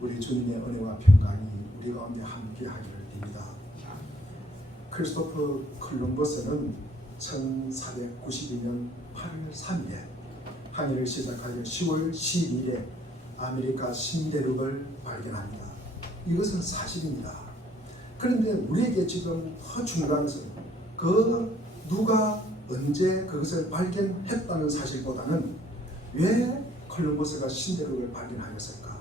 우리 주님의 은혜와 평강이 우리 가운데 함께하기를 빕니다. 크리스토퍼 콜럼버스는 1492년 8월 3일에 항해를 시작하여 10월 12일에 아메리카 신대륙을 발견합니다. 이것은 사실입니다. 그런데 우리에게 지금 더 중요한 것은 누가 언제 그것을 발견했다는 사실보다는 왜 콜럼버스가 신대륙을 발견하였을까?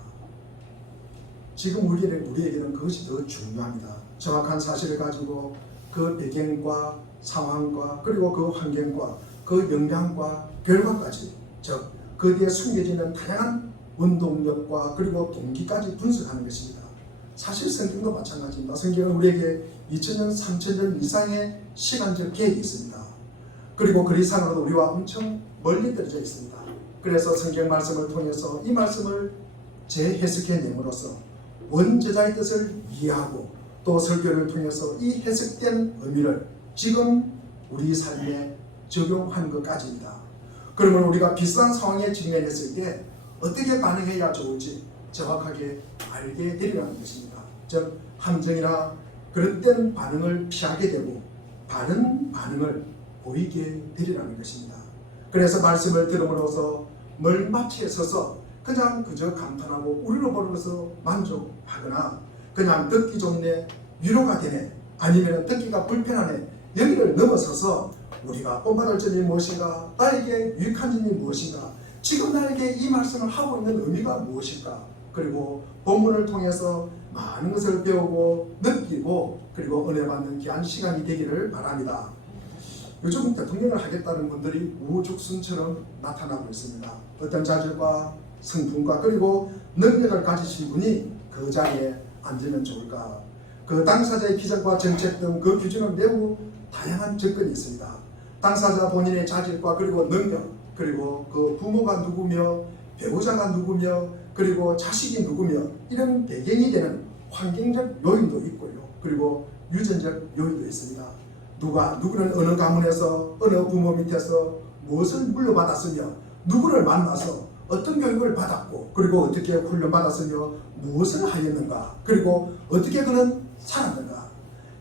지금 우리에게는 그것이 더 중요합니다. 정확한 사실을 가지고 그 배경과 상황과 그리고 그 환경과 그 영향과 결과까지, 즉 그 뒤에 숨겨지는 다양한 운동력과 그리고 동기까지 분석하는 것입니다. 사실 성경도 마찬가지입니다. 성경은 우리에게 2000년, 3000년 이상의 시간적 계획이 있습니다. 그리고 그 이상으로도 우리와 엄청 멀리 떨어져 있습니다. 그래서 성경 말씀을 통해서 이 말씀을 재해석해냄으로써 원저자의 뜻을 이해하고 또 설교를 통해서 이 해석된 의미를 지금 우리 삶에 적용하는 것까지입니다. 그러면 우리가 비슷한 상황에 직면했을 때 어떻게 반응해야 좋을지 정확하게 알게 되리라는 것입니다. 즉 함정이나 그런 때는 반응을 피하게 되고 바른 반응을 보이게 되리라는 것입니다. 그래서 말씀을 들음으로써 멀마치에 서서 그저 감탄하고 우리로 보는 것을 만족하거나 그냥 듣기 좋네, 위로가 되네, 아니면 듣기가 불편하네, 여기를 넘어서서 우리가 본받을 점이 무엇인가, 나에게 유익한 점이 무엇인가, 지금 나에게 이 말씀을 하고 있는 의미가 무엇일까, 그리고 본문을 통해서 많은 것을 배우고 느끼고 그리고 은혜 받는 귀한 시간이 되기를 바랍니다. 요즘 대통령을 하겠다는 분들이 우후죽순처럼 나타나고 있습니다. 어떤 자질과 성품과 그리고 능력을 가지신 분이 그 자리에 앉으면 좋을까? 그 당사자의 기적과 정책 등 그 기준은 매우 다양한 접근이 있습니다. 당사자 본인의 자질과 그리고 능력, 그리고 그 부모가 누구며 배우자가 누구며 그리고 자식이 누구며 이런 배경이 되는 환경적 요인도 있고요. 그리고 유전적 요인도 있습니다. 누구는 어느 가문에서 어느 부모 밑에서 무엇을 물려받았으며 누구를 만나서 어떤 교육을 받았고 그리고 어떻게 훈련받았으며 무엇을 하였는가, 그리고 어떻게 그는 살았는가,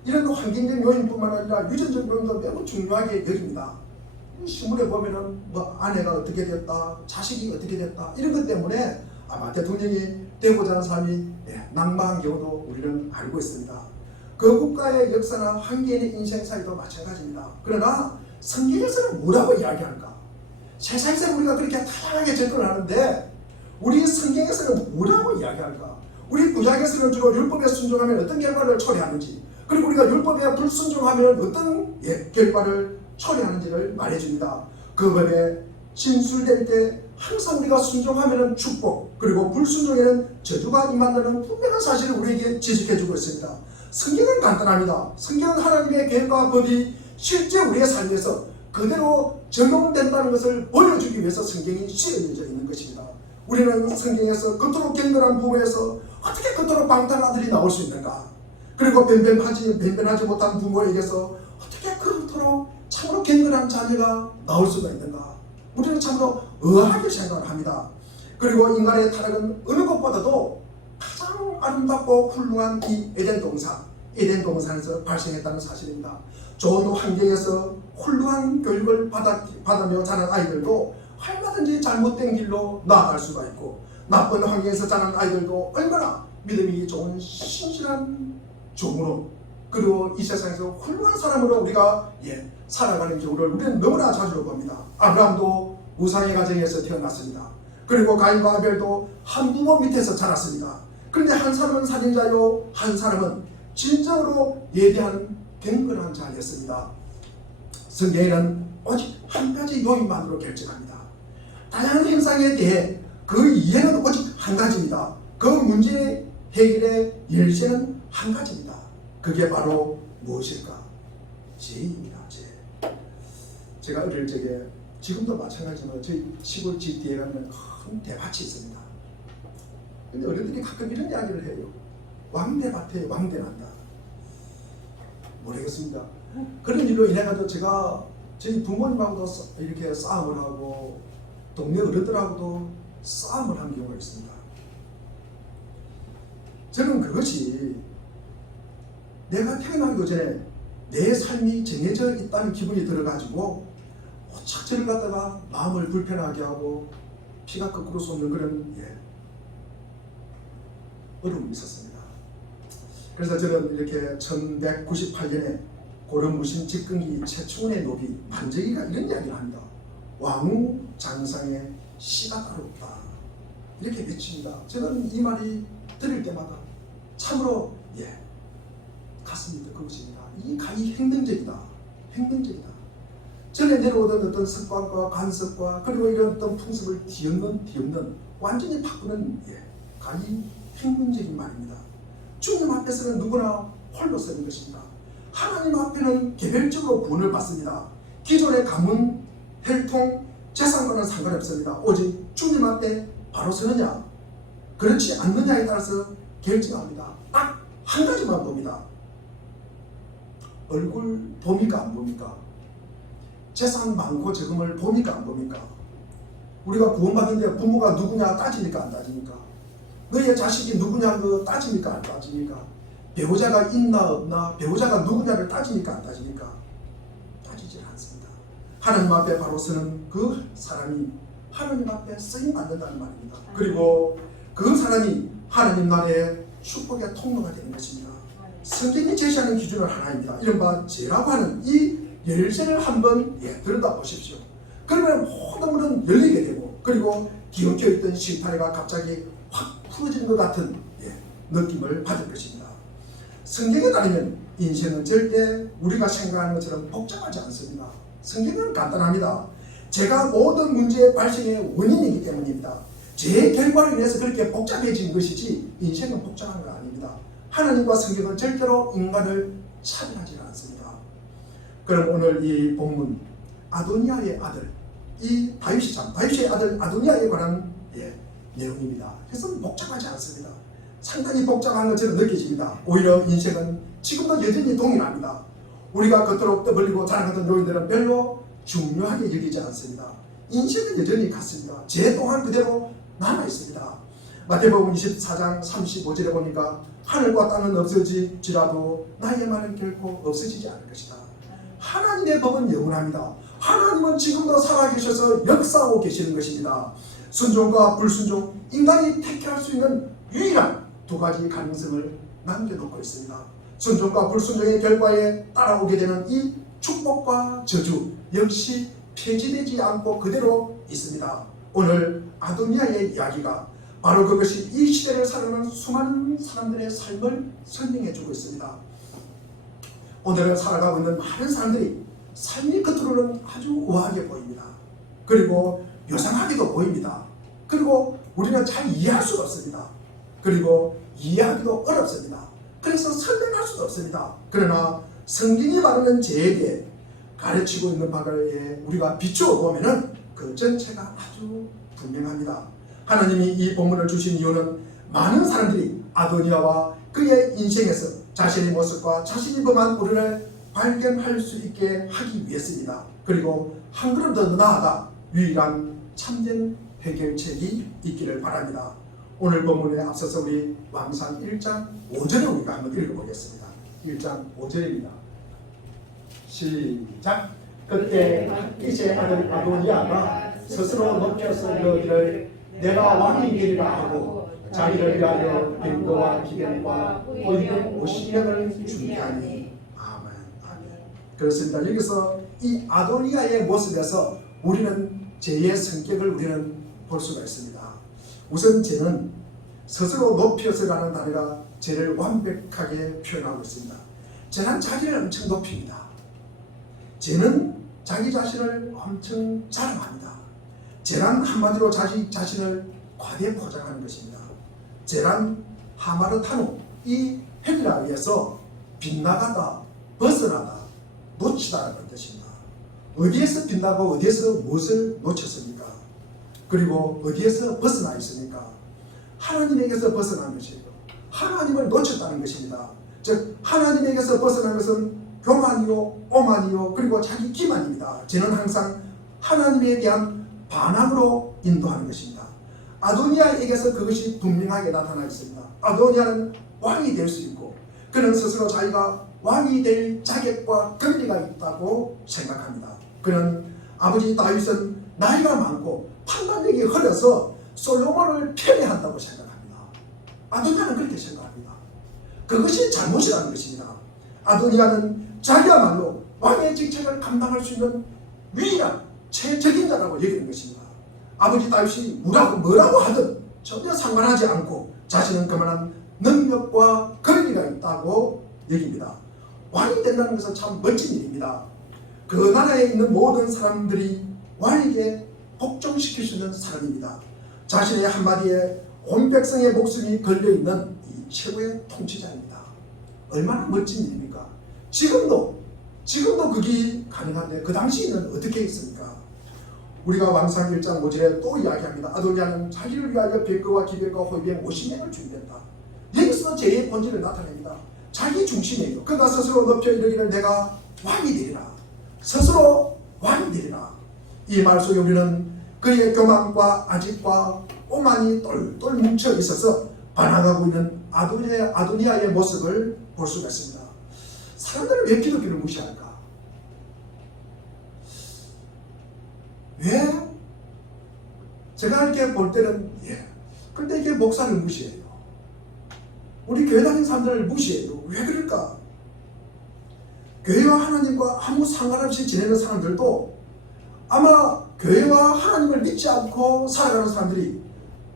이런 환경적 요인뿐만 아니라 유전적 요인도 매우 중요하게 여깁니다. 신문에 보면은 아내가 어떻게 됐다, 자식이 어떻게 됐다, 이런 것 때문에 아마 대통령이 되고자 하는 사람이 낙마한 경우도 우리는 알고 있습니다. 그 국가의 역사나 한 개인의 인생 사이도 마찬가지입니다. 그러나 성경에서는 뭐라고 이야기할까? 세상에서 우리가 그렇게 다양하게 접근을 하는데 우리 성경에서는 뭐라고 이야기할까? 우리 구약에서는 주로 율법에 순종하면 어떤 결과를 초래하는지, 그리고 우리가 율법에 불순종하면 어떤 결과를 초래하는지를 말해줍니다. 그 법에 진술될 때 항상 우리가 순종하면 축복, 그리고 불순종에는 저주가 임한다는 분명한 사실을 우리에게 지적해주고 있습니다. 성경은 간단합니다. 성경은 하나님의 계획과 법이 실제 우리의 삶에서 그대로 적용된다는 것을 보여주기 위해서 성경이 쓰여져 있는 것입니다. 우리는 성경에서 겉으로 갱근한 부모에서 어떻게 겉으로 방탕한 아들이 나올 수 있는가, 그리고 변변하지 못한 부모에게서 어떻게 겉으로 참으로 갱근한 자녀가 나올 수가 있는가, 우리는 참으로 의아하게 생각을 합니다. 그리고 인간의 타락은 어느 것보다도 가장 아름답고 훌륭한 이 에덴 동산에서 발생했다는 사실입니다. 좋은 환경에서 훌륭한 교육을 받으며 자란 아이들도 얼마든지 잘못된 길로 나아갈 수가 있고, 나쁜 환경에서 자란 아이들도 얼마나 믿음이 좋은 신실한 종으로, 그리고 이 세상에서 훌륭한 사람으로 우리가 살아가는 경우를 우리는 너무나 자주 봅니다. 아브라함도 우상의 가정에서 태어났습니다. 그리고 가인과 아벨도 한 부모 밑에서 자랐습니다. 그런데 한 사람은 살인자요, 한 사람은 진정으로 예대한 경건한 자였습니다. 성경에는 오직 한 가지 요인만으로 결정합니다. 다양한 현상에 대해 그 이해는 오직 한 가지입니다. 그 문제 해결의 열쇠는 한 가지입니다. 그게 바로 무엇일까? 죄입니다. 죄. 제가 어릴 적에, 지금도 마찬가지지만 저희 시골 집 뒤에 가면 큰 대밭이 있습니다. 근데 어른들이 가끔 이런 이야기를 해요. 왕대밭에 왕대난다. 모르겠습니다. 그런 일로 인해가지고 제가 저희 부모님하고도 이렇게 싸움을 하고 동네 어른들하고도 싸움을 한 경우가 있습니다. 저는 그것이 내가 태어나기도 전에 내 삶이 정해져 있다는 기분이 들어가지고 오착 저를 갖다가 마음을 불편하게 하고 피가 거꾸로 솟는 그런 어려움이 있었습니다. 그래서 저는 이렇게 1198년에 고려무신 직근기 최충원의 노비 만정이가 이런 이야기를 합니다. 왕후 장상에 씨가 따로 없다. 이렇게 외칩니다. 저는 이 말이 들을 때마다 참으로 가슴이 뜨거워집니다. 이 가히 횡령적이다. 횡령적이다. 전에 내려오던 어떤 습관과 관습과 그리고 이런 어떤 풍습을 뒤엎는 완전히 바꾸는 가히 횡령적인 말입니다. 주님 앞에서는 누구나 홀로 서는 것입니다. 하나님 앞에는 개별적으로 구원을 받습니다. 기존의 가문, 혈통, 재산과는 상관없습니다. 오직 주님 앞에 바로 서느냐 그렇지 않느냐에 따라서 결정합니다. 딱 한 가지만 봅니다. 얼굴 봅니까 안 봅니까? 재산 많고 적음을 봅니까 안 봅니까? 우리가 구원받는데 부모가 누구냐 따집니까 안 따집니까? 너의 자식이 누구냐 따집니까 안 따집니까? 배우자가 있나 없나 배우자가 누구냐를 따집니까 안 따집니까? 따지질 않습니다. 하나님 앞에 바로 서는 그 사람이 하나님 앞에 쓰임 받는다는 말입니다. 그리고 그 사람이 하나님 나라의 축복의 통로가 되는 것입니다. 성경이 제시하는 기준은 하나입니다. 이른바 죄라고 하는 이 열쇠를 한번 들여다보십시오. 그러면 모든 문은 열리게 되고 그리고 기억혀 있던 실타래가 갑자기 확 풀어지는 것 같은 느낌을 받을 것입니다. 성경에 따르면 인생은 절대 우리가 생각하는 것처럼 복잡하지 않습니다. 성경은 간단합니다. 제가 모든 문제의 발생의 원인이기 때문입니다. 제 결과로 인해서 그렇게 복잡해진 것이지 인생은 복잡한 거 아닙니다. 하나님과 성경은 절대로 인간을 차별하지 않습니다. 그럼 오늘 이 본문 아도니아의 아들 이 다윗의 아들 아도니아에 관한 내용입니다. 그래서 복잡하지 않습니다. 상당히 복잡한 것처럼 느껴집니다. 오히려 인생은 지금도 여전히 동일합니다. 우리가 겉으로 떠벌리고 자랑하던 요인들은 별로 중요하게 여기지 않습니다. 인생은 여전히 같습니다. 죄 또한 그대로 남아있습니다. 마태복음 24장 35절에 보니까 하늘과 땅은 없어질지라도 나의 말은 결코 없어지지 않을 것이다. 하나님의 법은 영원합니다. 하나님은 지금도 살아계셔서 역사하고 계시는 것입니다. 순종과 불순종, 인간이 택할 수 있는 유일한 두 가지 가능성을 남겨놓고 있습니다. 순종과 불순종의 결과에 따라오게 되는 이 축복과 저주 역시 폐지되지 않고 그대로 있습니다. 오늘 아도니아의 이야기가 바로 그것이 이 시대를 살아가는 수많은 사람들의 삶을 설명해주고 있습니다. 오늘을 살아가고 있는 많은 사람들이 삶이 겉으로는 아주 우아하게 보입니다. 그리고 요상하게도 보입니다. 그리고 우리는 잘 이해할 수가 없습니다. 그리고 이해하기도 어렵습니다. 그래서 설명할 수도 없습니다. 그러나 성경이 말하는 죄에 대해 가르치고 있는 바를 우리가 비추어 보면은 그 전체가 아주 분명합니다. 하나님이 이 본문을 주신 이유는 많은 사람들이 아도니아와 그의 인생에서 자신의 모습과 자신이 범한 우리를 발견할 수 있게 하기 위해서입니다. 그리고 한 걸음 더 나아가 유일한 참된 해결책이 있기를 바랍니다. 오늘 본문에 앞서서 우리 왕상 1장 5절을 우리가 한번 읽어보겠습니다. 1장 5절입니다. 시작. 그때 이세 아들 아도니아가 스스로 높여서 이르기를 내가 왕이 되리라 하고 자기를 위하여 병거와 기병과 의병 50명을 준비하니. 아멘. 아멘. 그렇습니다. 여기서 이 아도니아의 모습에서 우리는 죄의 성격을 우리는 볼 수가 있습니다. 우선 죄는 스스로 높여서라는 단어가 죄를 완벽하게 표현하고 있습니다. 죄는 자기를 엄청 높입니다. 죄는 자기 자신을 엄청 자랑합니다. 죄란 한마디로 자기 자신을 과대 포장하는 것입니다. 죄란 하마르타노 이 헤드라에서 빗나가다, 벗어나다, 놓치다라는 뜻입니다. 어디에서 빗나고 어디에서 무엇을 놓쳤습니까? 그리고 어디에서 벗어나 있습니까? 하나님에게서 벗어난 것이고 하나님을 놓쳤다는 것입니다. 즉 하나님에게서 벗어난 것은 교만이요, 오만이요, 그리고 자기 기만입니다. 죄는 항상 하나님에 대한 반항으로 인도하는 것입니다. 아도니아에게서 그것이 분명하게 나타나 있습니다. 아도니아는 왕이 될 수 있고 그는 스스로 자기가 왕이 될 자격과 권리가 있다고 생각합니다. 그는 아버지 다윗은 나이가 많고 판단력이 흐려서 솔로몬을 편애한다고 생각합니다. 아도니아는 그렇게 생각합니다. 그것이 잘못이라는 것입니다. 아도니아는 자기야말로 왕의 직책을 감당할 수 있는 유일한 최적인 자라고 여기는 것입니다. 아버지 다윗이 뭐라고 하든 전혀 상관하지 않고 자신은 그만한 능력과 권리가 있다고 여깁니다. 왕이 된다는 것은 참 멋진 일입니다. 그 나라에 있는 모든 사람들이 왕에게 복종시킬 수 있는 사람입니다. 자신의 한마디에 온 백성의 목숨이 걸려있는 이 최고의 통치자입니다. 얼마나 멋진 일입니까? 지금도 그게 가능한데 그 당시에는 어떻게 했습니까? 우리가 왕상 1장 5절에 또 이야기합니다. 아도니아는 자기를 위하여 백거와 기백과 호위병 50명을 준비했다. 여기서 죄의 본질을 나타냅니다. 자기 중심이에요. 그가 스스로 높여 이르기를 내가 왕이 되리라. 스스로 왕이 되리라. 이 말 속에 우리는 그의 교만과 아집과 오만이 똘똘 뭉쳐 있어서 반항하고 있는 아도니아의 모습을 볼 수가 있습니다. 사람들은 왜 기독교를 무시할까? 왜? 제가 이렇게 볼 때는 근데 이게 목사를 무시해요. 우리 교회 다니는 사람들을 무시해요. 왜 그럴까? 교회와 하나님과 아무 상관없이 지내는 사람들도 아마 교회와 하나님을 믿지 않고 살아가는 사람들이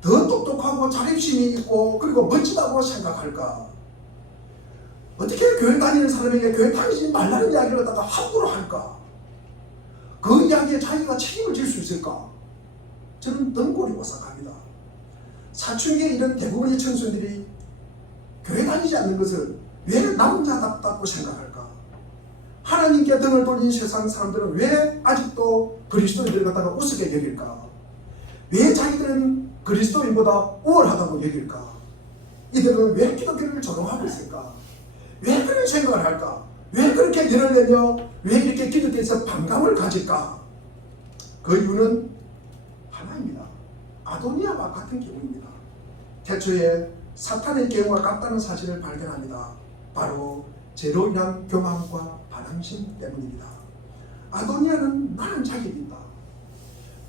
더 똑똑하고 자립심이 있고 그리고 멋지다고 생각할까? 어떻게 교회 다니는 사람에게 교회 다니지 말라는 이야기를 갖다가 함부로 할까? 그 이야기에 자기가 책임을 질 수 있을까? 저는 등골이 오싹합니다. 사춘기에 이런 대부분의 청소년들이 교회 다니지 않는 것을 왜 남자답다고 생각할까? 하나님께 등을 돌린 세상 사람들은 왜 아직도 그리스도인들을 갖다가 우습게 여길까? 왜 자기들은 그리스도인보다 우월하다고 여길까? 이들은 왜 기독교를 조롱하고 있을까? 왜 그런 생각을 할까? 왜 그렇게 열을 내며 왜 이렇게 기독교에서 반감을 가질까? 그 이유는 하나입니다. 아도니아와 같은 경우입니다. 태초에 사탄의 경우와 같다는 사실을 발견합니다. 바로 죄로 인한 교만과 반항심 때문입니다. 아도니아는 나는 자격이 있다.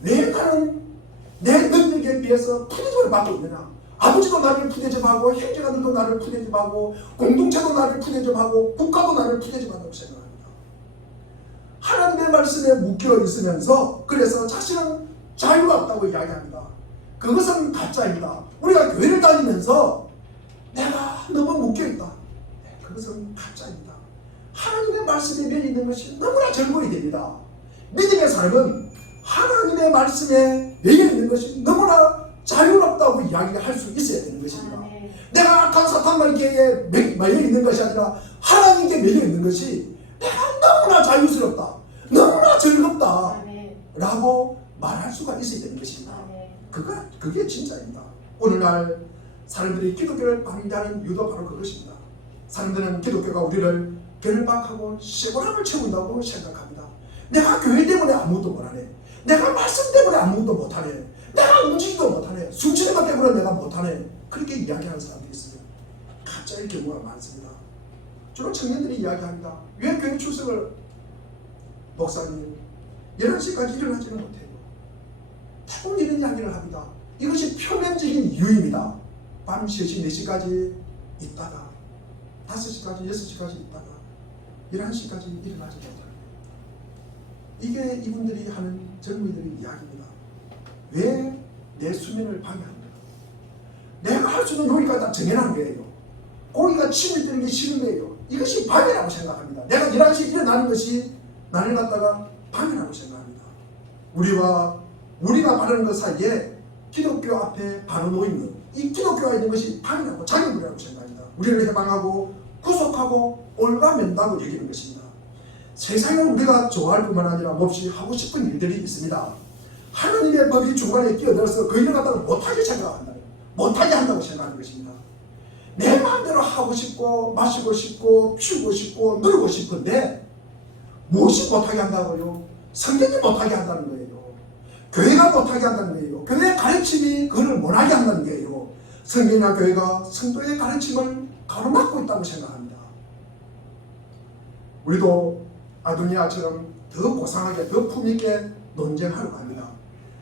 왜 나는 내 능력에 비해서 푸대접을 받고 있느냐? 아버지도 나를 푸대접하고 형제가들도 나를 푸대접하고 공동체도 나를 푸대접하고 국가도 나를 푸대접한다고 생각합니다. 하나님의 말씀에 묶여 있으면서 그래서 자신은 자유가 없다고 이야기합니다. 그것은 가짜입니다. 우리가 교회를 다니면서 내가 너무 묶여있다. 그것은 가짜입니다. 하나님의 말씀에 매여 있는 것이 너무나 즐거워야 됩니다. 믿음의 삶은 하나님의 말씀에 매여 있는 것이 너무나 자유롭다고 이야기할 수 있어야 되는 것입니다. 내가 악한 사탄마귀에 매여 있는 것이 아니라 하나님께 매여 있는 것이 내가 너무나 자유스럽다, 너무나 즐겁다 라고 말할 수가 있어야 되는 것입니다. 그게 진짜입니다. 오늘날 사람들이 기독교를 반대하는 이유도 바로 그것입니다. 사람들은 기독교가 우리를 결박하고 시골함을 채운다고 생각합니다. 내가 교회 때문에 아무것도 못하네. 내가 말씀 때문에 아무것도 못하네. 내가 움직이도 못하네. 숨쉬는 것 때문에 내가 못하네. 그렇게 이야기하는 사람들이 있어요. 가짜의 경우가 많습니다. 주로 청년들이 이야기합니다. 왜 교회 출석을 목사님 11시까지 일어나지는 못해요. 대부분 이런 이야기를 합니다. 이것이 표면적인 이유입니다. 밤 3시, 4시까지 있다가 5시까지, 6시까지 있다가 11시까지 일어나지 못하는 이게 이분들이 하는 젊은이들의 이야기입니다. 왜 내 수면을 방해합니까? 내가 할 수 있는 요리까지 다 정해놓은 거예요. 고기가 침을 뜨는 게 싫은 거예요. 이것이 방해라고 생각합니다. 내가 11시에 일어나는 것이 나를 갖다가 방해라고 생각합니다. 우리가 바라는 것 사이에 기독교 앞에 바로 놓이는 이 기독교가 있는 것이 방해라고 장애물이라고 생각합니다. 우리를 해방하고 구속하고 올가맨다고 여기는 것입니다. 세상에 우리가 좋아할 뿐만 아니라 몹시 하고 싶은 일들이 있습니다. 하나님의 법이 중간에 끼어들어서 그 일을 갖다가 못하게 생각한다. 못하게 한다고 생각하는 것입니다. 내 마음대로 하고 싶고 마시고 싶고 피우고 싶고 누르고 싶은데 무엇이 못하게 한다고요? 성경이 못하게 한다는 거예요. 교회가 못하게 한다는 거예요. 교회의 가르침이 그를 못하게 한다는 거예요. 성경이나 교회가 성도의 가르침을 가로막고 있다고 생각합니다. 우리도 아도니아처럼 더 고상하게 더 품있게 논쟁하려고 합니다.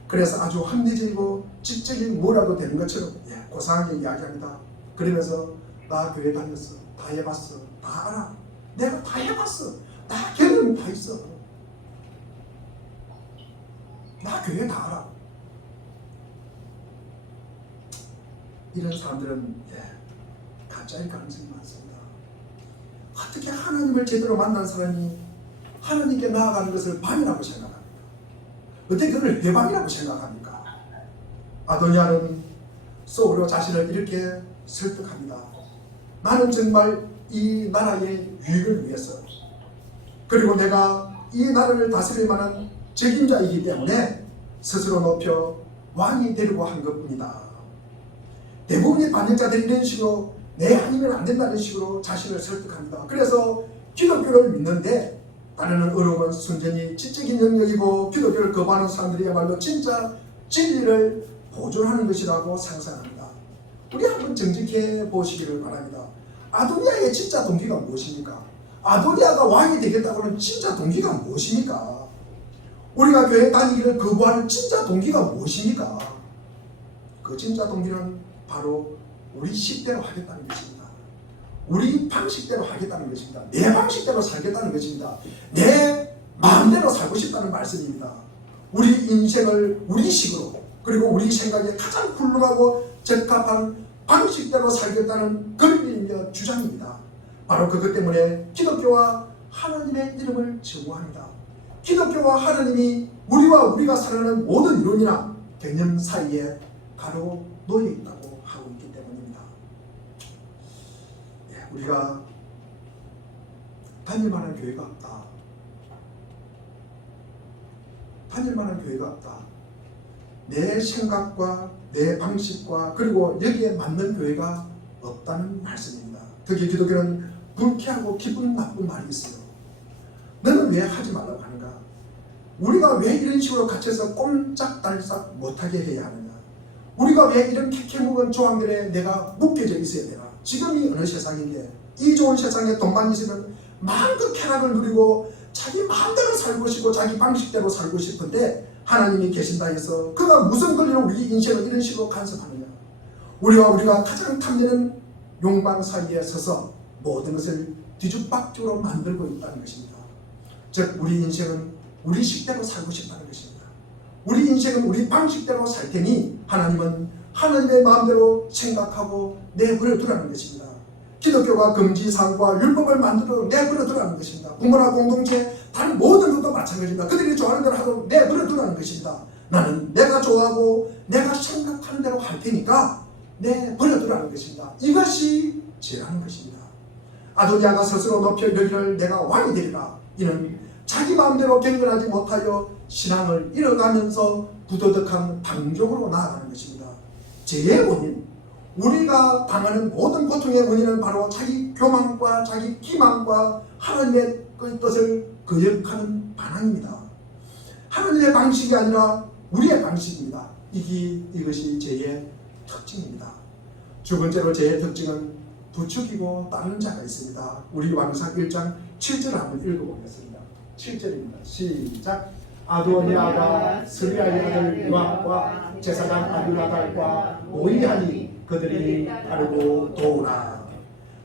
그래서 아주 합리적이고 지적인 뭐라도 되는 것처럼 고상하게 이야기합니다. 그러면서 나 교회 다녔어, 다 해봤어, 다 알아, 내가 다 해봤어, 나 경험 다 있어, 나 교회 다 알아. 이런 사람들은 가짜일 가능성이 많습니다. 어떻게 하나님을 제대로 만난 사람이 하나님께 나아가는 것을 반이라고 생각합니까? 어떻게 그걸 해방이라고 생각합니까? 아도니아는 속으로 자신을 이렇게 설득합니다. 나는 정말 이 나라의 유익을 위해서, 그리고 내가 이 나라를 다스릴 만한 책임자이기 때문에 스스로 높여 왕이 되려고 한 것뿐이다. 대부분의 반역자들이 이런 식으로 내 아니면 안 된다는 식으로 자신을 설득합니다. 그래서 기독교를 믿는데 따르는 어려움은 순전히 지적인 영역이고, 기독교를 거부하는 사람들이야말로 진짜 진리를 보존하는 것이라고 상상합니다. 우리 한번 정직해 보시기를 바랍니다. 아도니아의 진짜 동기가 무엇입니까? 아도니아가 왕이 되겠다고는 진짜 동기가 무엇입니까? 우리가 교회 다니기를 거부하는 진짜 동기가 무엇입니까? 그 진짜 동기는 바로 우리 식대로 하겠다는 것입니다. 우리 방식대로 하겠다는 것입니다. 내 방식대로 살겠다는 것입니다. 내 마음대로 살고 싶다는 말씀입니다. 우리 인생을 우리 식으로, 그리고 우리 생각에 가장 훌륭하고 적합한 방식대로 살겠다는 권리이며 주장입니다. 바로 그것 때문에 기독교와 하나님의 이름을 증오합니다. 기독교와 하나님이 우리가 살아가는 모든 이론이나 개념 사이에 가로 놓여 있다고 하고 있기 때문입니다. 우리가 다닐 만한 교회가 없다. 다닐 만한 교회가 없다. 내 생각과 내 방식과 그리고 여기에 맞는 교회가 없다는 말씀입니다. 특히 기독교는 불쾌하고 기분 나쁜 말이 있어요. 너는 왜 하지 말라고 하는가? 우리가 왜 이런 식으로 갇혀서 꼼짝달싹 못하게 해야 하느냐? 우리가 왜 이런 캐캐묵은 조항들에 내가 묶여져 있어야 되나? 지금이 어느 세상인데 이 좋은 세상에 돈만 있으면 마음껏 쾌락을 누리고 자기 마음대로 살고 싶고 자기 방식대로 살고 싶은데, 하나님이 계신다 해서 그가 무슨 권리로 우리 인생을 이런 식으로 간섭하느냐? 우리가 가장 탐내는 욕망 사이에 서서 모든 것을 뒤죽박죽으로 만들고 있다는 것입니다. 즉 우리 인생은 우리 식대로 살고 싶다는 것입니다. 우리 인생은 우리 방식대로 살 테니 하나님은 하나님의 마음대로 생각하고 내버려 두라는 것입니다. 기독교가 금지사항과 율법을 만들어 내버려 두라는 것입니다. 부모나 공동체 다른 모든 것도 마찬가지입니다. 그들이 좋아하는 대로 하도록 내버려 두라는 것입니다. 나는 내가 좋아하고 내가 생각하는 대로 할 테니까 내버려 두라는 것입니다. 이것이 죄라는 것입니다. 아도니아가 스스로 높여 이르기를 내가 왕이 되리라. 이는 자기 마음대로 경건하지 못하여 신앙을 잃어가면서 부도덕한 방종으로 나아가는 것입니다. 죄의 원인, 우리가 당하는 모든 고통의 원인은 바로 자기 교만과 자기 기만과 하나님의 뜻을 거역하는 반항입니다. 하나님의 방식이 아니라 우리의 방식입니다. 이것이 죄의 특징입니다. 두 번째로 죄의 특징은 부추기고 따르는 자가 있습니다. 우리 왕상 1장 7절을 한번 읽어보겠습니다. 7절입니다. 시작. 아도니아가 스리아의 아들 요압과 제사장 아비나답과 모의하니 그들이 따르고 도우나.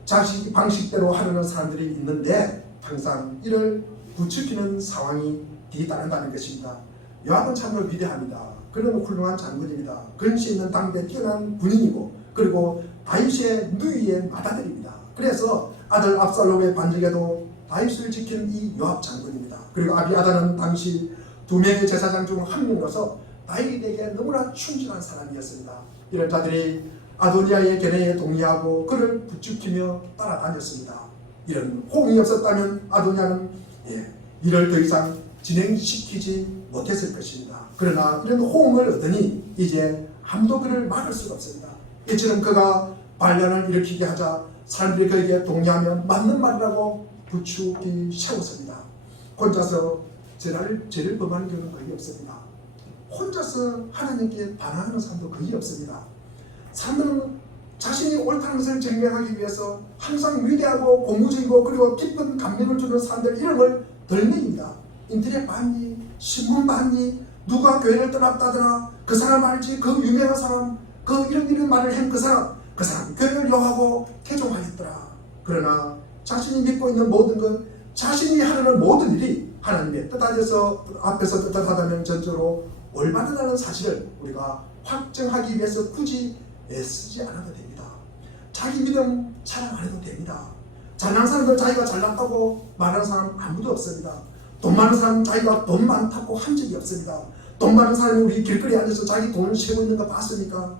자기 방식대로 하려는 사람들이 있는데 항상 이를 부추기는 상황이 뒤따른다는 것입니다. 요압은 참으로 위대합니다. 그는 훌륭한 장군입니다. 근시 있는 당대 뛰어난 군인이고, 그리고 다윗의 누이의 맏아들입니다. 그래서 아들 압살롬의 반역에도 다윗을 지킨 이 요압 장군입니다. 그리고 아비아다는 당시 2명의 제사장 중 한 명으로서 다윗에게 너무나 충실한 사람이었습니다. 이런 자들이 아도니아의 견해에 동의하고 그를 부추기며 따라다녔습니다. 이런 호응이 없었다면 아도니아는 이를 더 이상 진행시키지 못했을 것입니다. 그러나 이런 호응을 얻으니 이제 아무도 그를 막을 수가 없습니다. 이처럼 그가 반란을 일으키게 하자 사람들이 그에게 동의하며 맞는 말이라고 부추기 세웠습니다. 혼자서 죄를 범하는 경우는 거의 없습니다. 혼자서 하나님께 반항하는 사람도 거의 없습니다. 사람들은 자신이 옳다는 것을 증명하기 위해서 항상 위대하고 고무적이고 그리고 깊은 감명을 주는 사람들 이름을 덜매입니다. 인터넷 봤니? 신문 봤니? 누가 교회를 떠났다더라. 그 사람 알지? 그 유명한 사람, 그 이런 말을 한 그 사람 교회를 여하고 개종하겠더라. 그러나 자신이 믿고 있는 모든 것, 자신이 하려는 모든 일이 하나님의 앞에서 뜻하다면 전적으로 올바르다는 사실을 우리가 확정하기 위해서 굳이 애쓰지 않아도 됩니다. 자기 믿음 자랑 안 해도 됩니다. 잘난 사람들 자기가 잘났다고 말하는 사람 아무도 없습니다. 돈 많은 사람 자기가 돈 많다고 한 적이 없습니다. 돈 많은 사람이 우리 길거리에 앉아서 자기 돈을 세고 있는 거 봤습니까?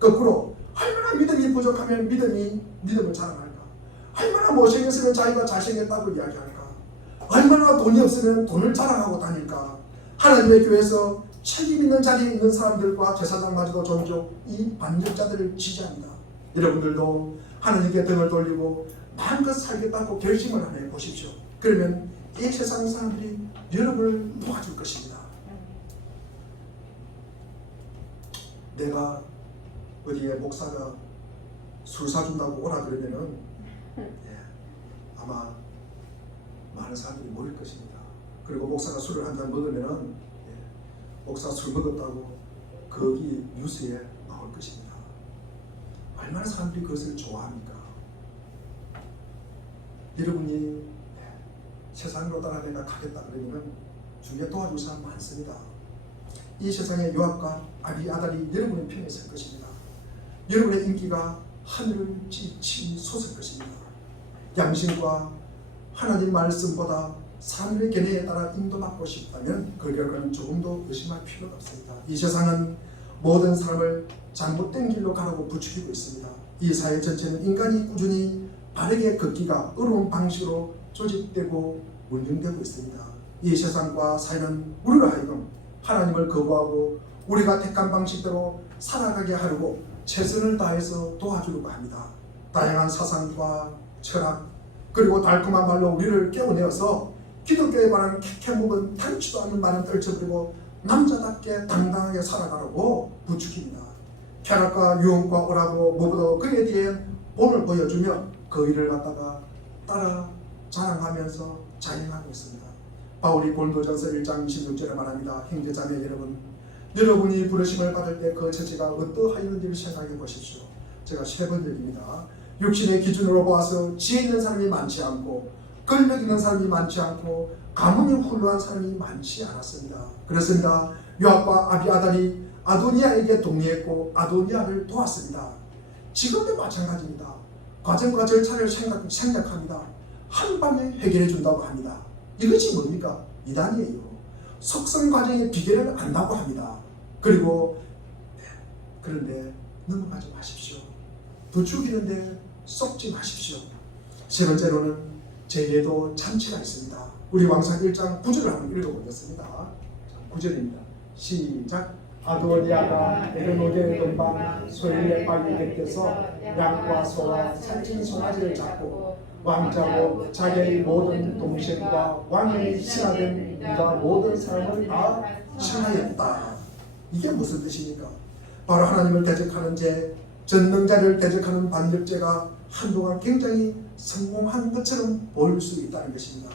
거꾸로 얼마나 믿음이 부족하면 믿음을 자랑할까? 얼마나 못생겼으면 자기가 잘생겼다고 이야기할까? 얼마나 돈이 없으면 돈을 자랑하고 다닐까? 하나님의 교회에서 책임 있는 자리에 있는 사람들과 제사장마저도 종종 이 반역자들을 지지합니다. 여러분들도 하나님께 등을 돌리고 마음껏 살겠다고 결심을 하나 해보십시오. 그러면 이 세상 사람들이 여러분을 도와줄 것입니다. 내가 어디에 목사가 술 사준다고 오라 그러면은 아마 많은 사람들이 모일 것입니다. 그리고 목사가 술을 한 잔 먹으면은 목사 술 먹었다고 거기 뉴스에 나올 것입니다. 얼마나 사람들이 그것을 좋아합니까? 여러분이 세상으로 따라 내가 가겠다 그러면 주위에 도와줄 사람 많습니다. 이 세상의 요압과 아비아달이 여러분의 편에 설 것입니다. 여러분의 인기가 하늘을 치솟을 것입니다. 양심과 하나님 말씀보다 사람의 견해에 따라 인도받고 싶다면 그 결과는 조금도 의심할 필요가 없습니다. 이 세상은 모든 사람을 잘못된 길로 가라고 부추기고 있습니다. 이 사회 전체는 인간이 꾸준히 바르게 걷기가 어려운 방식으로 조직되고 운영되고 있습니다. 이 세상과 사회는 우리로 하여금 하나님을 거부하고 우리가 택한 방식대로 살아가게 하려고 최선을 다해서 도와주려고 합니다. 다양한 사상과 철학 그리고 달콤한 말로 우리를 깨워내어서 기독교에 관한 캐캐묵은 탐지도 않는 말은 떨쳐버리고 남자답게 당당하게 살아가라고 부추깁니다. 쾌락과 유흥과 오락으로 무엇보다 그에 대해 본을 보여주며 그 일을 갖다가 따라 자랑하면서 자행하고 있습니다. 바울이 고린도전서 1장 26절에 말합니다. 형제자매 여러분, 여러분이 부르심을 받을 때 그 처지가 어떠하였는지를 생각해 보십시오. 제가 세 번 얘기입니다. 육신의 기준으로 보아서 지혜 있는 사람이 많지 않고 권력 있는 사람이 많지 않고 가문이 훌륭한 사람이 많지 않았습니다. 그렇습니다. 요압과 아비아달이 아도니아에게 동의했고 아도니아를 도왔습니다. 지금도 마찬가지입니다. 과정과 절차를 생략합니다. 한밤에 해결해 준다고 합니다. 이것이 뭡니까? 이단이에요. 속성 과정의 비결을 안다고 합니다. 그리고 그런데 넘어가지 마십시오. 부추기는데 썩지 마십시오. 세 번째로는 제에도 잔치가 있습니다. 우리 왕상 1장 9절을 한번 읽어보겠습니다. 9절입니다. 시작. 아도니아가 에르노게 동방 소일의 빨리 곁에서 양과 소와 살찐 송아지를 잡고 왕자고 자기의 모든 동생과 왕의 신하된 유다 모든 사람을 다 칭하였다. 이게 무슨 뜻입니까? 바로 하나님을 대적하는 죄, 전능자를 대적하는 반역죄가 한동안 굉장히 성공한 것처럼 보일 수 있다는 것입니다.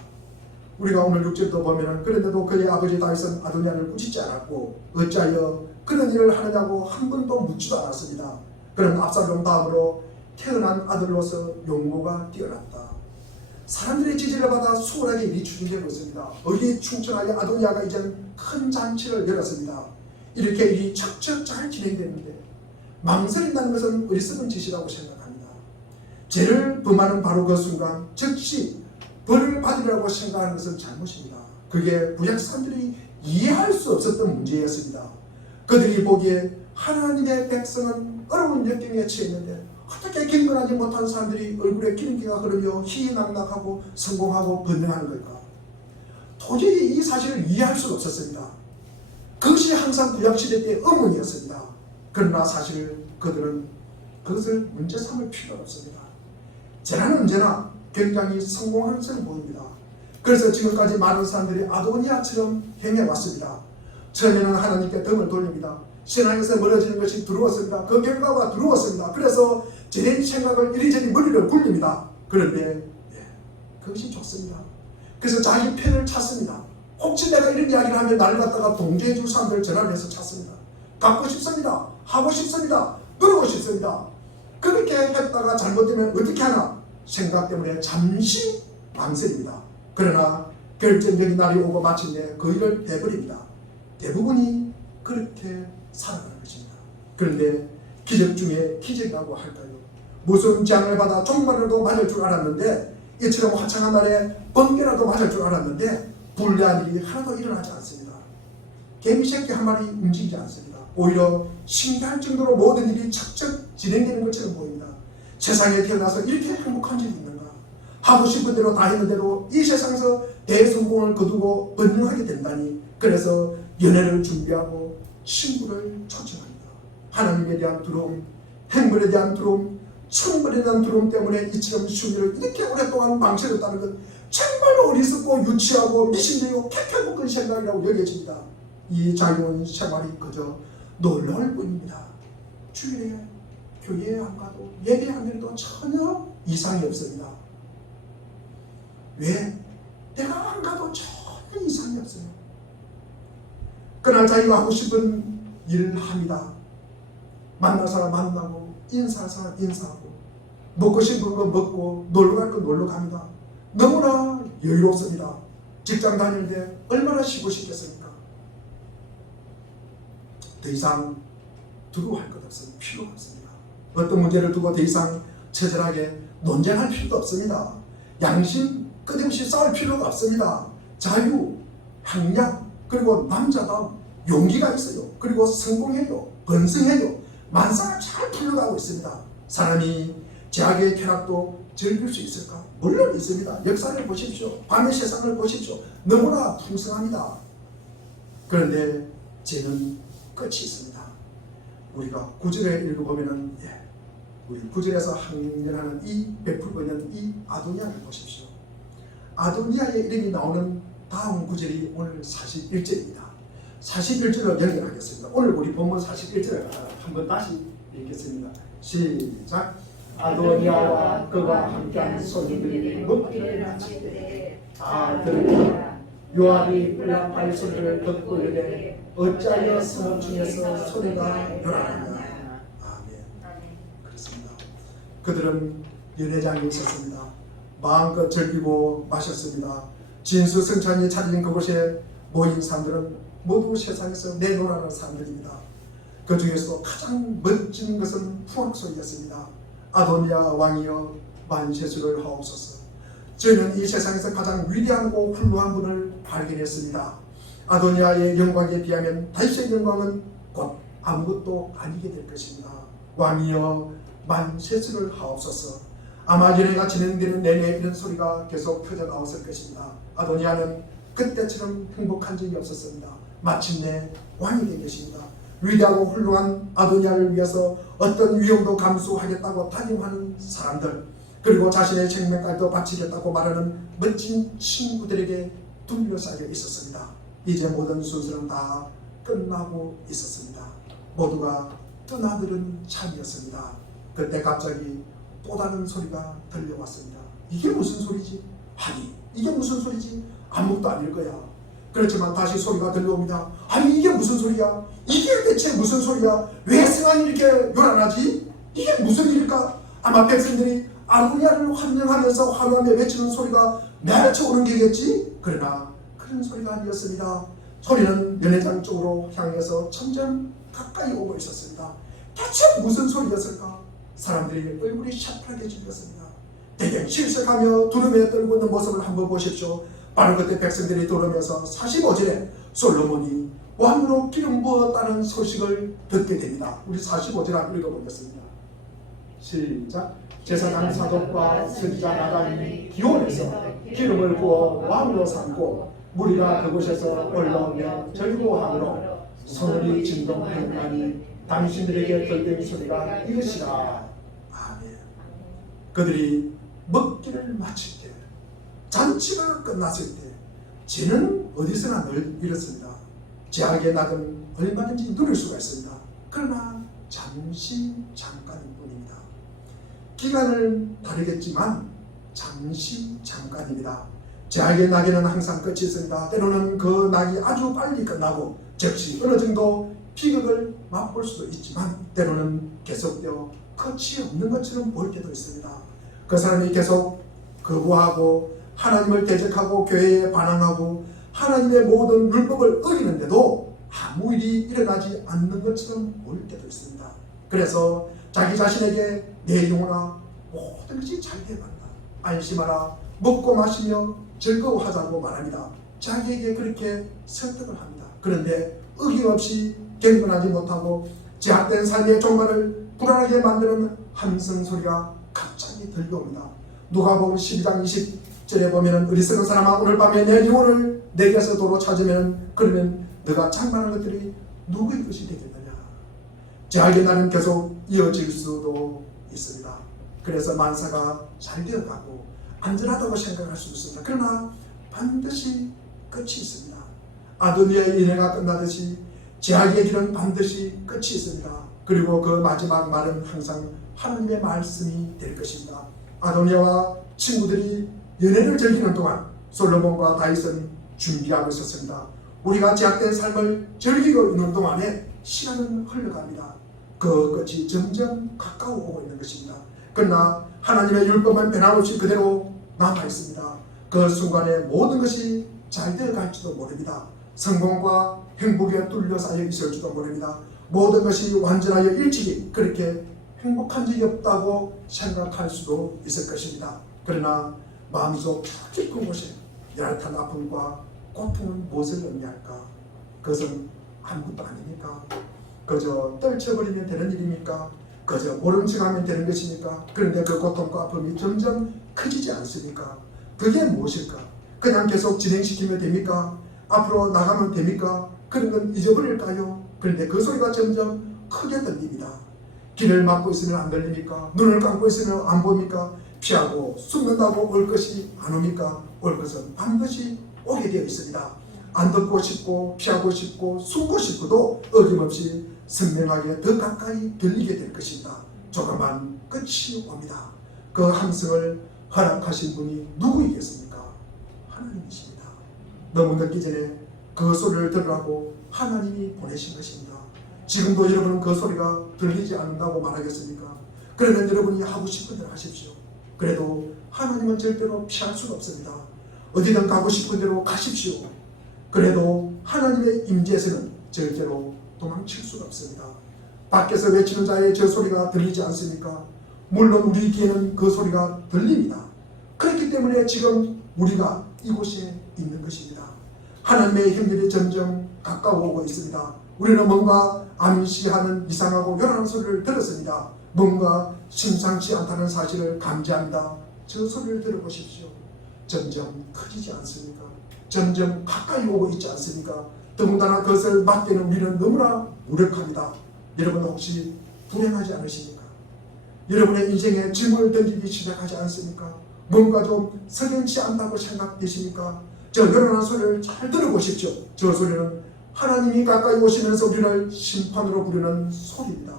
우리가 오늘 6절도 보면은 그런데도 그의 아버지 다윗은 아도니아를 꾸짖지 않았고 어찌하여 그런 일을 하느냐고 한 번도 묻지도 않았습니다. 그는 압살롬 다음으로 태어난 아들로서 용모가 뛰어났다. 사람들의 지지를 받아 수월하게 일이 추진되고 있습니다. 어디에 충천하여 아도니아가 이제는 큰 잔치를 열었습니다. 이렇게 일이 척척 잘 진행되는데 망설인다는 것은 어리석은 짓이라고 생각합니다. 죄를 범하는 바로 그 순간 즉시 벌을 받으라고 생각하는 것은 잘못입니다. 그게 구약 사람들이 이해할 수 없었던 문제였습니다. 그들이 보기에 하나님의 백성은 어려운 역경에 처했는데 어떻게 경건하지 못한 사람들이 얼굴에 기름기가 흐르며 희희낙낙하고 성공하고 번영하는 걸까? 도저히 이 사실을 이해할 수 없었습니다. 그것이 항상 구약시대 때의 의문이었습니다. 그러나 사실 그들은 그것을 문제 삼을 필요가 없습니다. 재난은 언제나 굉장히 성공하는 것을 보입니다. 그래서 지금까지 많은 사람들이 아도니아처럼 행해왔습니다. 처음에는 하나님께 등을 돌립니다. 신앙에서 멀어지는 것이 두려웠습니다. 그 결과가 두려웠습니다. 그래서 제 생각을 이리저리 머리를 굴립니다. 그런데 그것이 좋습니다. 그래서 자기 편을 찾습니다. 혹시 내가 이런 이야기를 하면 나를 갖다가 동조해 줄 사람들 전화를 해서 찾습니다. 갖고 싶습니다. 하고 싶습니다. 누르고 싶습니다. 그렇게 했다가 잘못되면 어떻게 하나 생각 때문에 잠시 망설입니다. 그러나 결정적인 날이 오고 마침내 그 일을 해버립니다. 대부분이 그렇게 살아가는 것입니다. 그런데 기적 중에 기적이라고 할까요? 무슨 재앙을 받아 종말이라도 맞을 줄 알았는데, 이처럼 화창한 날에 번개라도 맞을 줄 알았는데 불리한 일이 하나도 일어나지 않습니다. 개미 새끼 한 마리 움직이지 않습니다. 오히려 신기할 정도로 모든 일이 척척 진행되는 것처럼 보입니다. 세상에 태어나서 이렇게 행복한 일이 있는가? 하고 싶은 대로 다 했는 대로 이 세상에서 대성공을 거두고 번영하게 된다니. 그래서 연애를 준비하고 친구를 초청합니다. 하나님에 대한 두려움, 행복에 대한 두려움, 천벌에 대한 두려움 때문에 이처럼 순위를 이렇게 오랫동안 망설였다는 건 정말로 어리석고 유치하고 미신되고 개편먹은 생각이라고 여겨집니다. 이 자유로운 생활이 그저 놀라울 뿐입니다. 주일에 교회에 안 가도 예배하면도 전혀 이상이 없습니다. 왜? 내가 안 가도 전혀 이상이 없어요. 그러나 자기가 하고 싶은 일을 합니다. 만날 사람 만나고 인사할 사람 인사하고 먹고 싶은 거 먹고 놀러 갈 거 놀러 갑니다. 너무나 여유롭습니다. 직장 다닐 때 얼마나 쉬고 싶겠습니까? 더 이상 두려워할 것 없습니다. 필요가 없습니다. 어떤 문제를 두고 더 이상 처절하게 논쟁할 필요도 없습니다. 양심 끝없이 싸울 필요가 없습니다. 자유, 항약, 그리고 남자다움, 용기가 있어요. 그리고 성공해요. 번성해요. 만상을 잘 풀려가고 있습니다. 사람이 제약의 쾌락도 즐길 수 있을까? 물론 있습니다. 역사를 보십시오. 밤의 세상을 보십시오. 너무나 풍성합니다. 그런데 죄는 끝이 있습니다. 우리가 구절에 읽어보면은 우리 구절에서 항변하는 이 베풀고 있는 이 아도니아를 보십시오. 아도니아의 이름이 나오는 다음 구절이 오늘 41절입니다. 41절로 연결하겠습니다. 오늘 우리 본문 41절을 한번 다시 읽겠습니다. 시작. 아도니아와 그가 함께한 소년들이 먹기를 마치되 아들이라 요압이 뿔랑팔 소리를 듣고 이르되 어찌하여 성읍 중에서 소리가 요란하냐. 아멘. 그렇습니다. 그들은 연회장에 있었습니다. 마음껏 즐기고 마셨습니다. 진수성찬이 차린 그곳에 모인 사람들은 모두 세상에서 내노라는 사람들입니다. 그 중에서도 가장 멋진 것은 풍악소리였습니다. 아도니아 왕이여 만세수를 하옵소서. 저희는 이 세상에서 가장 위대하고 훌륭한 분을 발견했습니다. 아도니아의 영광에 비하면 다윗의 영광은 곧 아무것도 아니게 될 것입니다. 왕이여 만세수를 하옵소서. 아마 연회가 진행되는 내내 이런 소리가 계속 퍼져나왔을 것입니다. 아도니아는 그때처럼 행복한 적이 없었습니다. 마침내 왕이 된 것입니다. 위대하고 훌륭한 아도니아를 위해서 어떤 위험도 감수하겠다고 단임하는 사람들, 그리고 자신의 생명까지도 바치겠다고 말하는 멋진 친구들에게 둘러싸여 있었습니다. 이제 모든 순서는 다 끝나고 있었습니다. 모두가 떠나들은 참이었습니다. 그때 갑자기 또 다른 소리가 들려왔습니다. 이게 무슨 소리지? 아니, 이게 무슨 소리지? 아무것도 아닐 거야. 그렇지만 다시 소리가 들려옵니다. 아니, 이게 무슨 소리야? 이게 대체 무슨 소리야? 왜 성안이 이렇게 요란하지? 이게 무슨 일일까? 아마 백성들이 아도니아를 환영하면서 환호하며 외치는 소리가 내려쳐 오는 게겠지? 그러나 그런 소리가 아니었습니다. 소리는 연회장 쪽으로 향해서 점점 가까이 오고 있었습니다. 대체 무슨 소리였을까? 사람들이 얼굴이 샤프하게 질렸습니다. 대개 실색하며 두려움에 떨고 있는 모습을 한번 보십시오. 바로 그때 백성들이 돌아오면서 45절에 솔로몬이 왕으로 기름 부었다는 소식을 듣게 됩니다. 우리 45절 한번 읽어보겠습니다. 시작. 제사장 사독과 선지자 나단이 기온에서 기름을 부어 왕으로 삼고 무리가 그곳에서 올라오며 절구함으로 소문이 진동하였나니 당신들에게 들린 소리가 이것이라. 아멘. 그들이 먹기를 마칠 때, 잔치가 끝났을 때, 죄는 어디서나 늘 이렇습니다. 제약의 낙은 얼마든지 누릴 수가 있습니다. 그러나 잠시 잠깐일 뿐입니다. 기간을 다르겠지만 잠시 잠깐입니다. 제약의 낙에는 항상 끝이 있습니다. 때로는 그 낙이 아주 빨리 끝나고 즉시 어느 정도 비극을 맛볼 수도 있지만 때로는 계속되어 끝이 없는 것처럼 보일 때도 있습니다. 그 사람이 계속 거부하고 하나님을 대적하고 교회에 반항하고 하나님의 모든 율법을 어기는데도 아무 일이 일어나지 않는 것처럼 보일 때도 있습니다. 그래서 자기 자신에게 내 영혼아 모든 것이 잘 되어간다, 안심하라, 먹고 마시며 즐거워하자고 말합니다. 자기에게 그렇게 설득을 합니다. 그런데 어김없이 경건하지 못하고 제약된 삶의 종말을 불안하게 만드는 함성 소리가 갑자기 들려옵니다. 누가복음 12장 20절에 보면 어리석은 사람아 오늘 밤에 내 영혼을 내게서 도로 찾으면 그러면 너가 장만한 것들이 누구의 것이 되겠느냐. 제약의 날은 계속 이어질 수도 있습니다. 그래서 만사가 잘 되어가고 안전하다고 생각할 수도 있습니다. 그러나 반드시 끝이 있습니다. 아도니아의 인해가 끝나듯이 제약의 길은 반드시 끝이 있습니다. 그리고 그 마지막 말은 항상 하나님의 말씀이 될 것입니다. 아도니아와 친구들이 연애를 즐기는 동안 솔로몬과 다윗은 준비하고 있었습니다. 우리가 제약된 삶을 즐기고 있는 동안에 시간은 흘러갑니다. 그 끝이 점점 가까워 오고 있는 것입니다. 그러나 하나님의 율법은 변함없이 그대로 남아있습니다. 그 순간에 모든 것이 잘 되어갈지도 모릅니다. 성공과 행복에 둘러싸여 있을지도 모릅니다. 모든 것이 완전하여 일찍이 그렇게 행복한 적이 없다고 생각할 수도 있을 것입니다. 그러나 마음속 깊은 곳에 열악한 아픔과 고통은 무엇을 의미할까? 그것은 아무것도 아닙니까? 그저 떨쳐버리면 되는 일입니까? 그저 모른 척하면 되는 것입니까? 그런데 그 고통과 아픔이 점점 커지지 않습니까? 그게 무엇일까? 그냥 계속 진행시키면 됩니까? 앞으로 나가면 됩니까? 그런 건 잊어버릴까요? 그런데 그 소리가 점점 크게 들립니다. 길을 막고 있으면 안 들립니까? 눈을 감고 있으면 안 보입니까? 피하고 숨는다고 올 것이 안 옵니까? 올 것은 반드시 오게 되어 있습니다. 안 듣고 싶고 피하고 싶고 숨고 싶고도 어김없이 선명하게 더 가까이 들리게 될 것입니다. 조금만 끝이 옵니다. 그 함성을 허락하신 분이 누구이겠습니까? 하나님이십니다. 너무 늦기 전에 그 소리를 들으라고 하나님이 보내신 것입니다. 지금도 여러분은 그 소리가 들리지 않는다고 말하겠습니까? 그러면 여러분이 하고 싶은 대로 하십시오. 그래도 하나님은 절대로 피할 수가 없습니다. 어디든 가고 싶은 대로 가십시오. 그래도 하나님의 임재에서는 절대로 도망칠 수가 없습니다. 밖에서 외치는 자의 저 소리가 들리지 않습니까? 물론 우리 귀에는 그 소리가 들립니다. 그렇기 때문에 지금 우리가 이곳에 있는 것입니다. 하나님의 힘들이 점점 가까워오고 있습니다. 우리는 뭔가 암시하는 이상하고 요란한 소리를 들었습니다. 뭔가 심상치 않다는 사실을 감지합니다. 저 소리를 들어보십시오. 점점 커지지 않습니까? 점점 가까이 오고 있지 않습니까? 더군다나 그것을 막기는 우리는 너무나 무력합니다. 여러분 혹시 불행하지 않으십니까? 여러분의 인생에 짐을 던지기 시작하지 않습니까? 뭔가 좀 석연치 않다고 생각되십니까? 저 요란한 소리를 잘 들어보십시오. 저 소리는 하나님이 가까이 오시면서 우리를 심판으로 부르는 소리입니다.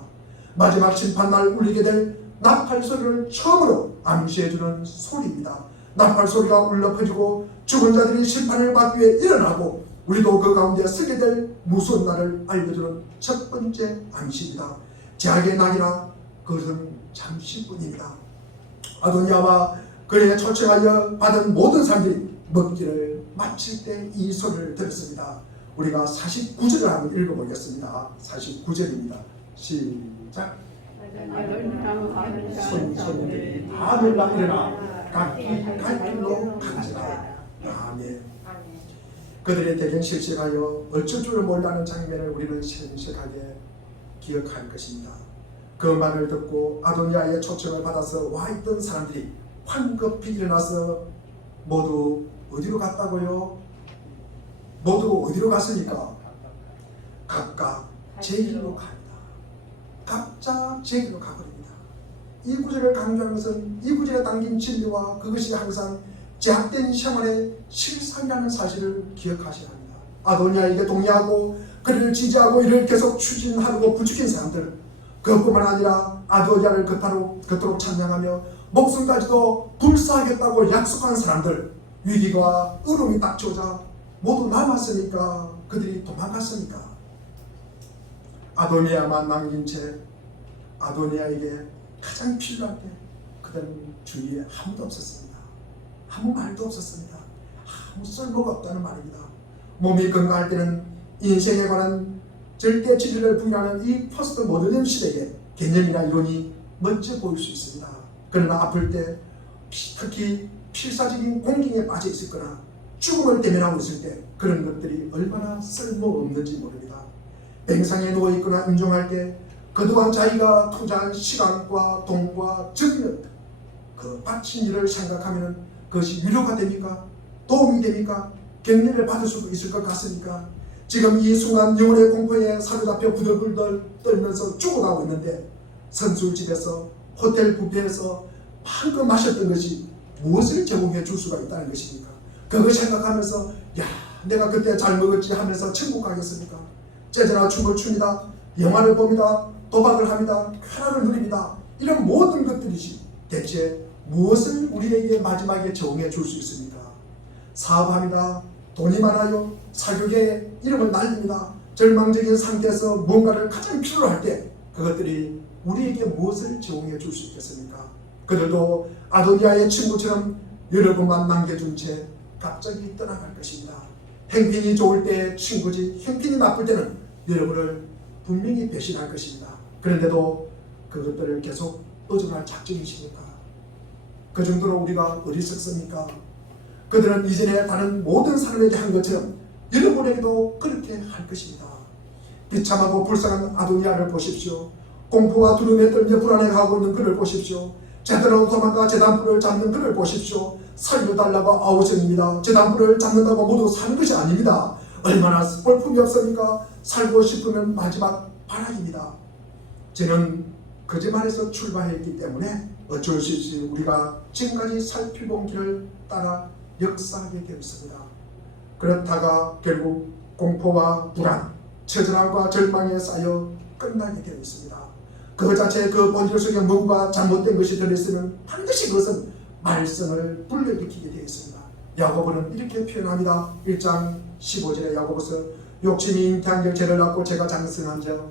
마지막 심판날 울리게 될 나팔 소리를 처음으로 암시해주는 소리입니다. 나팔 소리가 울려 퍼지고 죽은 자들이 심판을 받기 위해 일어나고 우리도 그 가운데 서게 될 무서운 날을 알려주는 첫 번째 암시입니다. 제약의 날이라 그것은 잠시뿐입니다. 아도니아와 그에 초청하여 받은 모든 사람들이 먹기를 마칠 때 이 소리를 들었습니다. 우리가 49절을 한번 읽어보겠습니다. 49절입니다. 시작. 손님들이 다 놀라 일어나 각기 갈 길로 가지라. 아멘. 그들의 대견 실식하여 어쩔 줄 몰라는 장면을 우리는 생생하게 기억할 것입니다. 그 말을 듣고 아도니아의 초청을 받아서 와 있던 사람들이 황급히 일어나서 모두 어디로 갔다고요? 모두 어디로 갔습니까? 각각 제 길로 갑니다. 각자 제 길로 가버립니다. 이 구절을 강조하는 것은 이 구절에 담긴 진리와 그것이 항상 제약된 생활의 실상이라는 사실을 기억하셔야 합니다. 아도니아에게 동의하고 그를 지지하고 이를 계속 추진하려고 부추긴 사람들, 그것뿐만 아니라 아도니아를 그토록 찬양하며 목숨까지도 불사하겠다고 약속한 사람들, 위기가 으름이 닥쳐오자 모두 남았으니까 그들이 도망갔으니까 아도니아만 남긴 채 아도니아에게 가장 필요할 때 그들은 주위에 아무도 없었습니다. 아무 말도 없었습니다. 아무 쓸모가 없다는 말입니다. 몸이 건강할 때는 인생에 관한 절대 진리를 부인하는 이 포스트 모더니즘 시대에 개념이나 이론이 멋져 보일 수 있습니다. 그러나 아플 때 특히 필사적인 공경에 빠져 있을 거나 죽음을 대면하고 있을 때 그런 것들이 얼마나 쓸모없는지 모릅니다. 병상에 누워있거나 임종할 때 그동안 자기가 투자한 시간과 돈과 정력, 그 바친 일을 생각하면 그것이 위로가 됩니까? 도움이 됩니까? 격려를 받을 수도 있을 것 같습니까? 지금 이 순간 영혼의 공포에 사로잡혀 부들부들 떨면서 죽어가고 있는데 선술집에서 호텔 뷔페에서 마음껏 마셨던 것이 무엇을 제공해 줄 수가 있다는 것입니까? 그걸 생각하면서 야, 내가 그때 잘 먹었지 하면서 천국 가겠습니까? 재즈나 춤을 춥니다. 영화를 봅니다. 도박을 합니다. 쾌락을 누립니다. 이런 모든 것들이지 대체 무엇을 우리에게 마지막에 제공해 줄 수 있습니까? 사업합니다. 돈이 많아요. 사교계의 이름을 날립니다. 절망적인 상태에서 뭔가를 가장 필요로 할 때 그것들이 우리에게 무엇을 제공해 줄 수 있겠습니까? 그들도 아도니아의 친구처럼 여러분만 남겨준 채 갑자기 떠나갈 것입니다. 행편이 좋을 때 친구지 행편이 나쁠 때는 여러분을 분명히 배신할 것입니다. 그런데도 그것들을 계속 의존할 작정이십니까? 그 정도로 우리가 어리석습니까? 그들은 이전에 다른 모든 사람에게 한 것처럼 여러분에게도 그렇게 할 것입니다. 비참하고 불쌍한 아도니아를 보십시오. 공포와 두려움에 떨며 불안해하고 있는 그를 보십시오. 제대로 도망가 제단불을 잡는 그를 보십시오. 살려달라고 아우성입니다. 제단불을 잡는다고 모두 사는 것이 아닙니다. 얼마나 볼품이 없습니까? 살고 싶으면 마지막 바람입니다. 저는 거짓말에서 출발했기 때문에 어쩔 수 없이 우리가 지금까지 살펴본 길을 따라 역사하게 되었습니다. 그렇다가 결국 공포와 불안, 처절함과 절망에 쌓여 끝나게 되어 있습니다. 그 자체 그 본질 속에 뭔가 잘못된 것이 들어있으면 반드시 그것은 말썽을 불러일으키게 되어 있습니다. 야고보는 이렇게 표현합니다. 1장 15절에 야고보서 욕심이 잉태한 자 죄를 낳고 죄가 장성한 자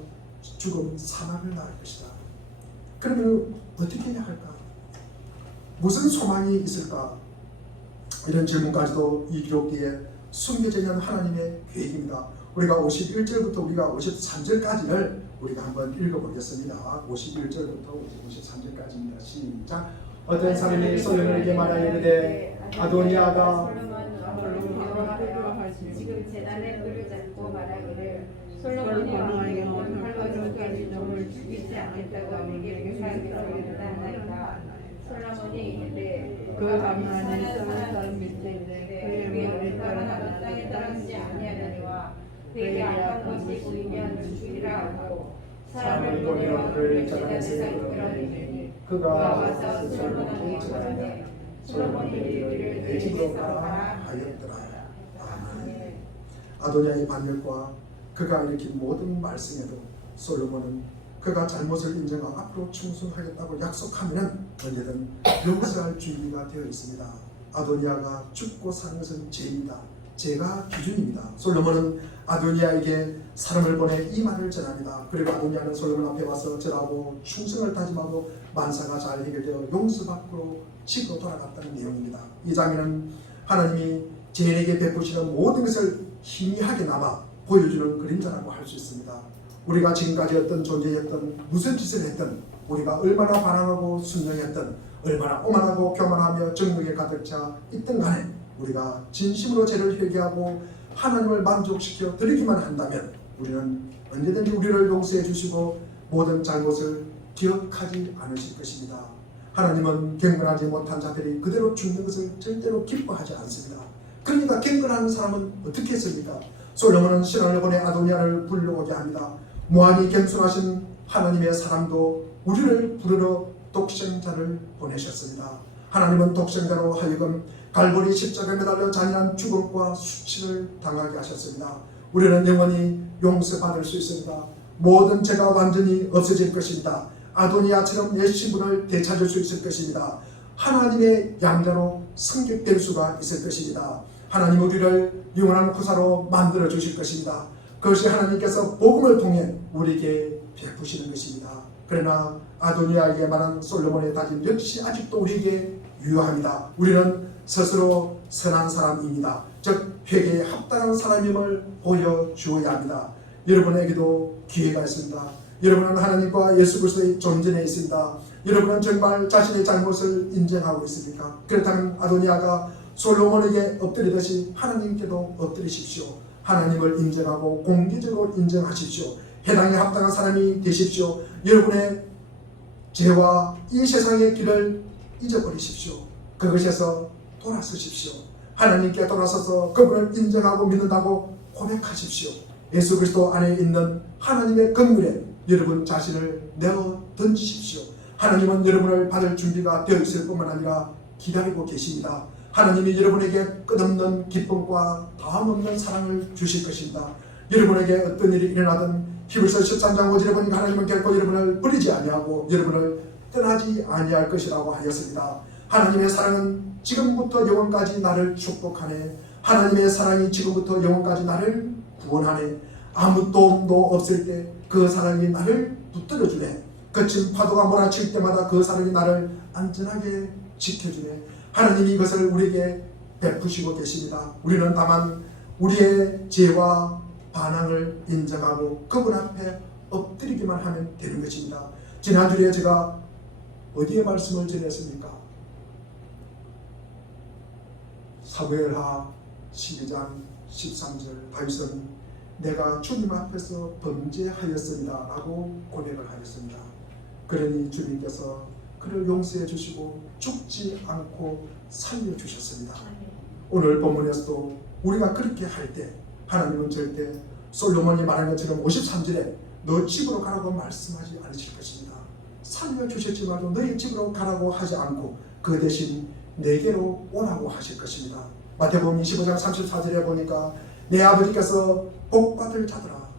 죽음 사망을 낳을 것이다. 그러면 어떻게 해야 할까? 무슨 소망이 있을까? 이런 질문까지도 이 기록 뒤에 숨겨져 있는 하나님의 계획입니다. 우리가 51절부터 우리가 53절까지를 우리가 한번 읽어보겠습니다. 51절부터 53절까지입니다. 시작. 어떤 사람이 솔로몬에게 말하였는데 아도니아가 지금 제단의 뿔을 잡고 말하기를 솔로몬이 왕에게 할아버지까지 점을 죽이지 않겠다고 내게 사기로 하나이다. 솔로몬이 이르되 그 밤낮에 사람 밑에 그의 머리를 하나도 땅에 떨어지지 아니하느니와 그에게 악한 것이 보이면 죽이라 하고 사람을 보내어 그를 제단에서 이끌어내니 그가 와서 솔로몬에게 말하되 솔로몬이 이르기를 내 집으로 가라 하였더라. 아멘. 아도니아의 반역과 그가 일으킨 모든 말씀에도 솔로몬은 그가 잘못을 인정하고 앞으로 충성하겠다고 약속하면 언제든 용서할 준비가 되어 있습니다. 아도니아가 죽고 사는 것은 죄입니다. 죄가 기준입니다. 솔로몬은 아도니아에게 사람을 보내 이 말을 전합니다. 그리고 아도니아는 솔로몬 앞에 와서 절하고 충성을 다짐하고 만사가 잘 해결되어 용서받고 집으로 돌아갔다는 내용입니다. 이 장면은 하나님이 죄인에게 베푸시는 모든 것을 희미하게 남아 보여주는 그림자라고 할 수 있습니다. 우리가 지금까지 어떤 존재였던 무슨 짓을 했던 우리가 얼마나 반항하고 순종했던 얼마나 오만하고 교만하며 정욕에 가득 차 있던 간에 우리가 진심으로 죄를 회개하고 하나님을 만족시켜 드리기만 한다면 우리는 언제든지 우리를 용서해 주시고 모든 잘못을 기억하지 않으실 것입니다. 하나님은 경건하지 못한 자들이 그대로 죽는 것을 절대로 기뻐하지 않습니다. 그러니까 경건한 사람은 어떻게 했습니까? 솔로몬은 신하를 보내 아도니아를 불러오게 합니다. 무한히 겸손하신 하나님의 사랑도 우리를 부르러 독생자를 보내셨습니다. 하나님은 독생자로 하여금 갈보리 십자가에 매달려 잔인한 죽음과 수치를 당하게 하셨습니다. 우리는 영원히 용서받을 수 있습니다. 모든 죄가 완전히 없어질 것입니다. 아도니아처럼 내 신분을 되찾을 수 있을 것입니다. 하나님의 양자로 성격될 수가 있을 것입니다. 하나님 우리를 영원한 후사로 만들어 주실 것입니다. 그것이 하나님께서 복음을 통해 우리에게 베푸시는 것입니다. 그러나 아도니아에게 말한 솔로몬의 다짐 역시 아직도 우리에게 유효합니다. 우리는 스스로 선한 사람입니다. 즉 회개에 합당한 사람임을 보여주어야 합니다. 여러분에게도 기회가 있습니다. 여러분은 하나님과 예수 그리스도의 존재 내에 있습니다. 여러분은 정말 자신의 잘못을 인정하고 있습니까? 그렇다면 아도니아가 솔로몬에게 엎드리듯이 하나님께도 엎드리십시오. 하나님을 인정하고 공개적으로 인정하십시오. 해당에 합당한 사람이 되십시오. 여러분의 죄와 이 세상의 길을 잊어버리십시오. 그것에서 돌아서십시오. 하나님께 돌아서서 그분을 인정하고 믿는다고 고백하십시오. 예수 그리스도 안에 있는 하나님의 긍휼에 여러분 자신을 내어 던지십시오. 하나님은 여러분을 받을 준비가 되어 있을 뿐만 아니라 기다리고 계십니다. 하나님이 여러분에게 끝없는 기쁨과 다함없는 사랑을 주실 것입니다. 여러분에게 어떤 일이 일어나든 히브리서 13장 5절에 보니까 하나님은 결코 여러분을 버리지 아니하고 여러분을 떠나지 아니할 것이라고 하였습니다. 하나님의 사랑은 지금부터 영원까지 나를 축복하네. 하나님의 사랑이 지금부터 영원까지 나를 구원하네. 아무 도움도 없을 때 그 사랑이 나를 붙들어주네. 거친 파도가 몰아칠 때마다 그 사랑이 나를 안전하게 지켜주네. 하나님이 이것을 우리에게 베푸시고 계십니다. 우리는 다만 우리의 죄와 반항을 인정하고 그분 앞에 엎드리기만 하면 되는 것입니다. 지난주에 제가 어디에 말씀을 전했습니까? 사무엘하 12장 13절 다윗은 내가 주님 앞에서 범죄하였습니다 라고 고백을 하였습니다. 그러니 주님께서 그를 용서해 주시고 죽지 않고 살려주셨습니다. 오늘 본문에서도 우리가 그렇게 할 때 하나님은 절대 솔로몬이 말한 것처럼 53절에 너 집으로 가라고 말씀하지 않으실 것입니다. 살려주셨지만도 너희 집으로 가라고 하지 않고 그 대신 내게로 오라고 하실 것입니다. 마태복음 25장 34절에 보니까 내 아버지께서 복받을 자들아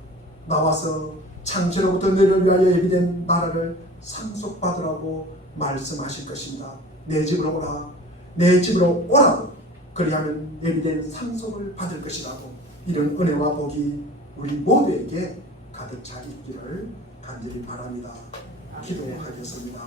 나와서 창세로부터 너희를 위하여 예비된 나라를 상속받으라고 말씀하실 것입니다. 내 집으로 오라. 내 집으로 오라고. 그리하면 예비된 상속을 받을 것이라고. 이런 은혜와 복이 우리 모두에게 가득 차 있기를 간절히 바랍니다. 기도하겠습니다.